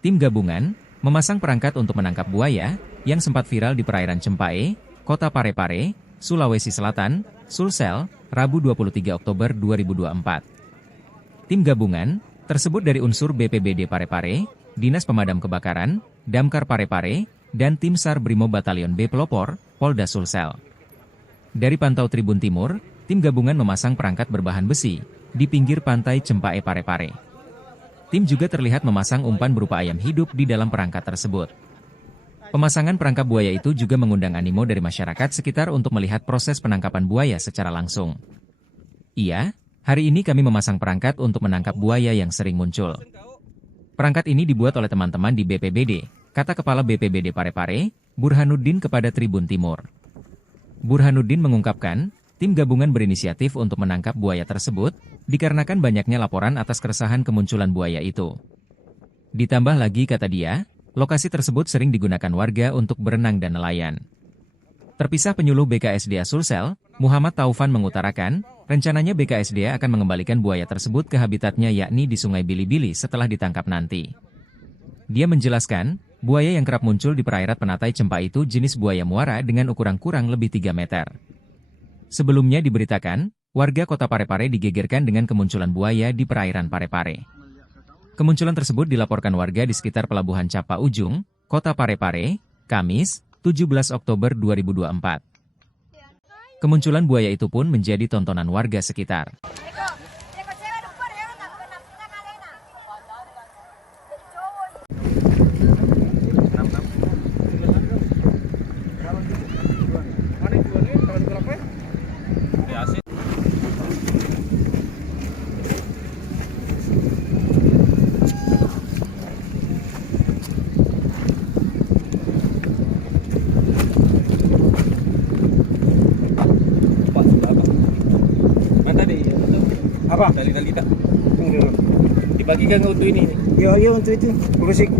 Tim gabungan memasang perangkat untuk menangkap buaya yang sempat viral di perairan Cempae, Kota Parepare, Sulawesi Selatan, Sulsel, Rabu 23 Oktober 2024. Tim gabungan tersebut dari unsur BPBD Parepare, Dinas Pemadam Kebakaran, Damkar Parepare, dan Tim SAR Brimob Batalion B Pelopor, Polda Sulsel. Dari pantau Tribun Timur, tim gabungan memasang perangkat berbahan besi di pinggir pantai Cempae Parepare. Tim juga terlihat memasang umpan berupa ayam hidup di dalam perangkat tersebut. Pemasangan perangkap buaya itu juga mengundang animo dari masyarakat sekitar untuk melihat proses penangkapan buaya secara langsung. Iya, hari ini kami memasang perangkat untuk menangkap buaya yang sering muncul. Perangkat ini dibuat oleh teman-teman di BPBD, kata Kepala BPBD Parepare, Burhanuddin kepada Tribun Timur. Burhanuddin mengungkapkan, tim gabungan berinisiatif untuk menangkap buaya tersebut, dikarenakan banyaknya laporan atas keresahan kemunculan buaya itu. Ditambah lagi kata dia, lokasi tersebut sering digunakan warga untuk berenang dan nelayan. Terpisah penyuluh BKSDA Sulsel, Muhammad Taufan mengutarakan, rencananya BKSDA akan mengembalikan buaya tersebut ke habitatnya yakni di Sungai Bili-Bili setelah ditangkap nanti. Dia menjelaskan, buaya yang kerap muncul di perairan Penatai Cempa itu jenis buaya muara dengan ukuran kurang lebih 3 meter. Sebelumnya diberitakan, warga Kota Parepare digegerkan dengan kemunculan buaya di perairan Parepare. Kemunculan tersebut dilaporkan warga di sekitar Pelabuhan Capa Ujung, Kota Parepare, Kamis, 17 Oktober 2024. Kemunculan buaya itu pun menjadi tontonan warga sekitar. Apa? Tali-tali tak? Dibagikan untuk ini? Ya, ya untuk itu. Bersih.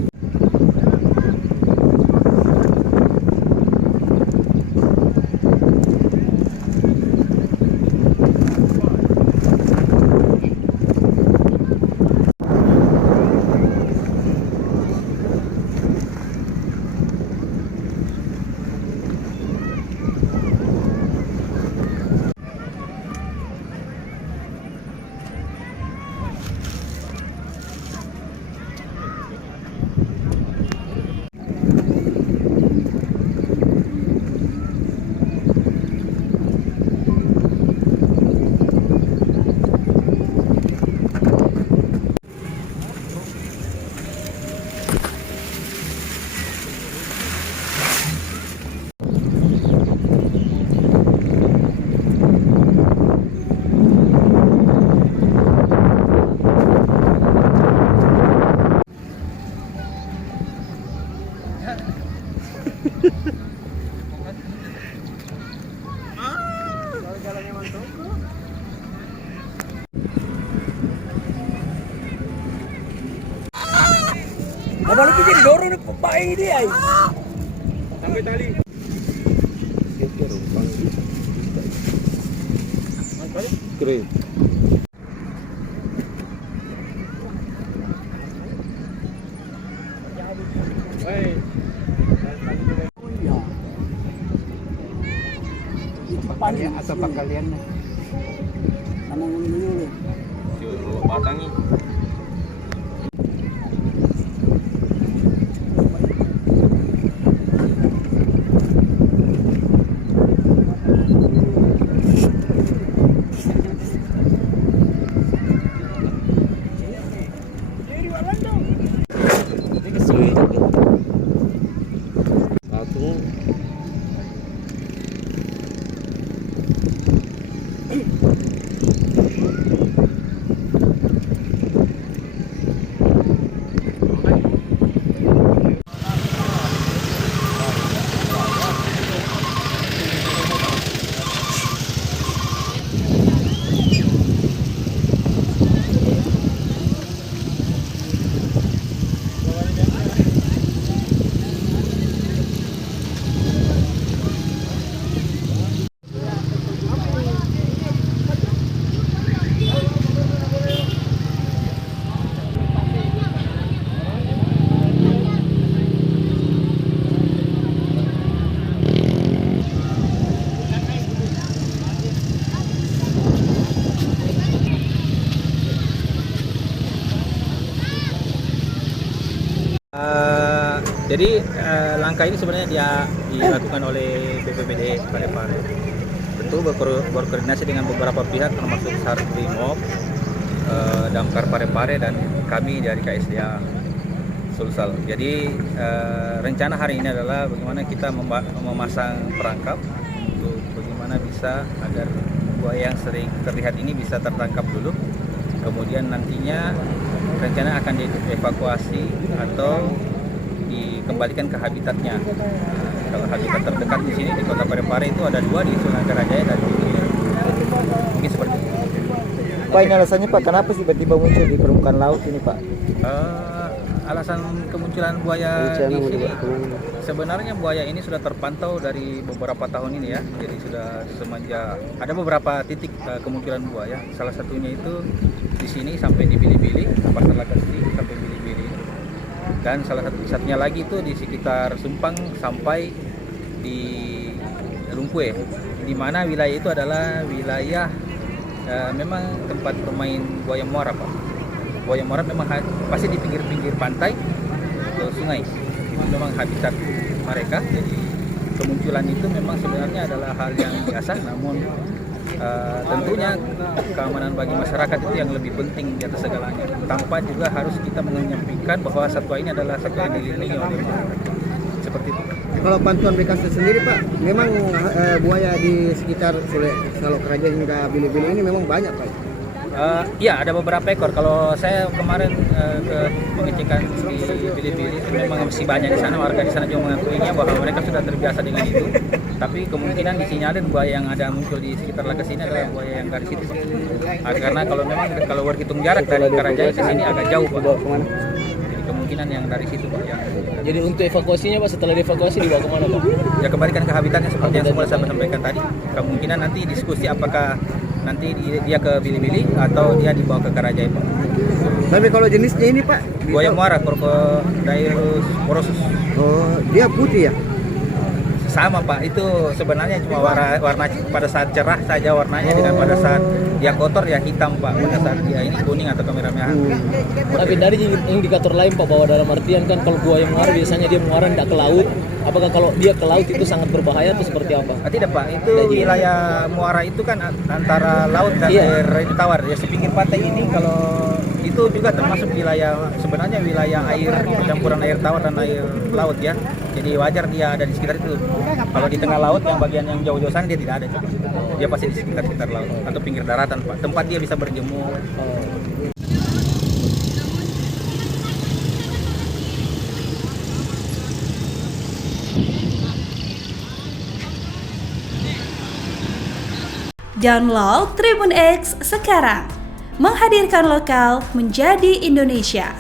Abang lu jadi dorong pak ini dia. Sampai tali. Keren. Itu panjang atau pangkalian? Tanang dulu. Suruh batangi. Jadi langkah ini sebenarnya dia dilakukan oleh BPBD Parepare. Tentu berkoordinasi dengan beberapa pihak termasuk SAR Brimob, Damkar Parepare dan kami dari KSDA Sulsel. Jadi rencana hari ini adalah bagaimana kita memasang perangkap untuk bagaimana bisa agar buaya yang sering terlihat ini bisa tertangkap dulu. Kemudian nantinya rencana akan dievakuasi atau dikembalikan ke habitatnya. Kalau habitat terdekat di sini di Kota Parepare itu ada 2 di Sungai dan mungkin seperti itu. Pak, ini alasannya Pak, kenapa sih tiba-tiba muncul di permukaan laut ini Pak? Alasan kemunculan buaya di sini, sebenarnya buaya ini sudah terpantau dari beberapa tahun ini ya. Jadi sudah semenjak ada beberapa titik kemunculan buaya. Salah satunya itu di sini sampai di Bili-Bili, Pasar Lakasi sampai Bili-Bili. Dan salah satunya lagi itu di sekitar Sumpang sampai di Lumpue, di mana wilayah itu adalah wilayah memang tempat bermain buaya muara Pak. Buaya muara memang pasti di pinggir-pinggir pantai atau sungai. Itu memang habitat mereka. Jadi kemunculan itu memang sebenarnya adalah hal yang biasa, namun tentunya keamanan bagi masyarakat itu yang lebih penting di atas segalanya. Tanpa juga harus kita menyampaikan bahwa satwa ini adalah satwa yang dilindungi oleh masyarakat. Seperti itu. Kalau bantuan BKS sendiri Pak, memang buaya di sekitar Salok Raja hingga Bili-Bili ini memang banyak Pak? Iya, ada beberapa ekor. Kalau saya kemarin ke pengecekan di Bili-Bili memang masih banyak di sana. Warga di sana juga mengakuinya bahwa mereka sudah terbiasa dengan itu. Tapi kemungkinan disinyalir buaya yang ada muncul di sekitar Lagas ini adalah buaya yang dari situ Pak. Karena kalau berhitung jarak dari Karajaya ke sini agak jauh Pak. Jadi kemungkinan yang dari situ Pak. Jadi untuk evakuasinya Pak, setelah dievakuasi dibawa kemana Pak? Ya kembalikan ke habitatnya seperti yang semula saya sampaikan tadi. Kemungkinan nanti diskusi apakah nanti dia ke Bili-Bili atau dia dibawa ke Karajaya Pak. Tapi kalau jenisnya ini Pak? Buaya muara, Crocodylus porosus. Oh, dia putih ya? Sama Pak, itu sebenarnya cuma warna pada saat cerah saja warnanya, dengan pada saat dia kotor ya hitam Pak, pada saat dia ini kuning atau kemerah-merahan. Tapi dari indikator lain Pak, bahwa dalam artian kan kalau buaya muara biasanya dia muara tidak ke laut. Apakah kalau dia ke laut itu sangat berbahaya atau seperti apa? Tidak Pak, itu wilayah muara itu kan antara laut dan air tawar. Ya di pinggir pantai ini kalau itu juga termasuk sebenarnya wilayah air campuran air tawar dan air laut ya. Jadi wajar dia ada di sekitar itu. Kalau di tengah laut yang bagian yang jauh-jauh sana dia tidak ada. Dia pasti di sekitar laut atau pinggir daratan Pak. Tempat dia bisa berjemur. Download Tribun X sekarang, menghadirkan lokal menjadi Indonesia.